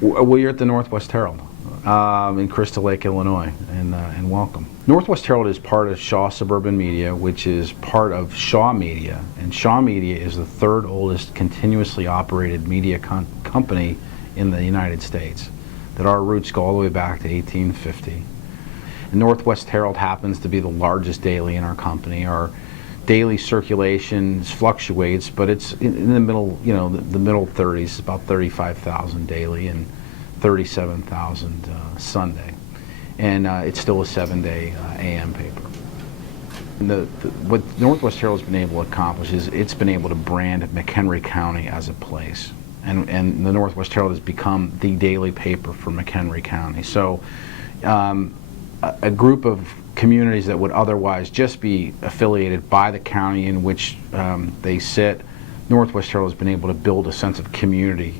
Well, you're at the Northwest Herald in Crystal Lake, Illinois, and welcome. Northwest Herald is part of Shaw Suburban Media, which is part of Shaw Media, and Shaw Media is the third oldest continuously operated media company in the United States, that our roots go all the way back to 1850. And Northwest Herald happens to be the largest daily in our company. Our daily circulation fluctuates, but it's in the middle, the middle 30s, about 35,000 daily and 37,000 Sunday. And it's still a 7-day AM paper. And what Northwest Herald's been able to accomplish is it's been able to brand McHenry County as a place. And the Northwest Herald has become the daily paper for McHenry County. So a group of communities that would otherwise just be affiliated by the county in which they sit, Northwest Herald has been able to build a sense of community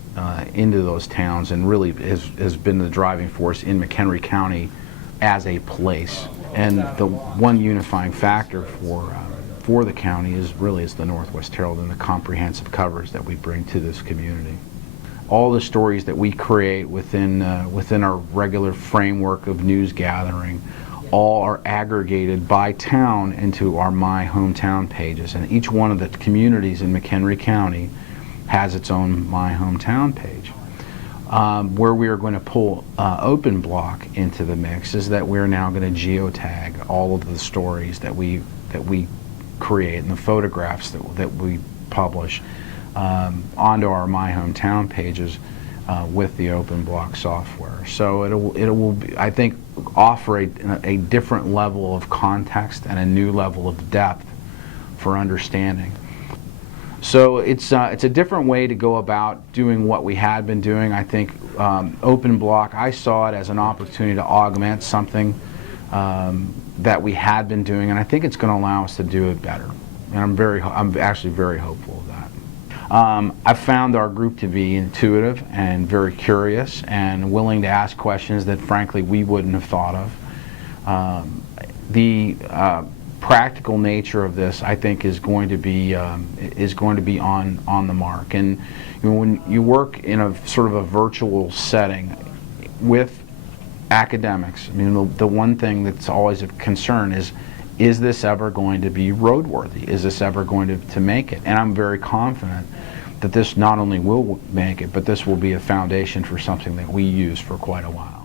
into those towns, and really has been the driving force in McHenry County as a place. And the one unifying factor for the county is the Northwest Herald and the comprehensive coverage that we bring to this community. All the stories that we create within our regular framework of news gathering all are aggregated by town into our My Hometown pages, and each one of the communities in McHenry County has its own My Hometown page. Where we are going to pull OpenBlock into the mix is that we're now going to geotag all of the stories that we create and the photographs that we publish onto our My Hometown pages with the OpenBlock software. So it will be, I think, offer a different level of context and a new level of depth for understanding. So it's a different way to go about doing what we had been doing. I think OpenBlock, I saw it as an opportunity to augment something that we had been doing, and I think it's going to allow us to do it better. And I'm actually very hopeful of that. I've found our group to be intuitive and very curious and willing to ask questions that frankly we wouldn't have thought of. The practical nature of this, I think, is going to be on the mark. And when you work in a sort of a virtual setting with academics, I mean, the one thing that's always a concern is this ever going to be roadworthy? Is this ever going to make it? And I'm very confident that this not only will make it, but this will be a foundation for something that we use for quite a while.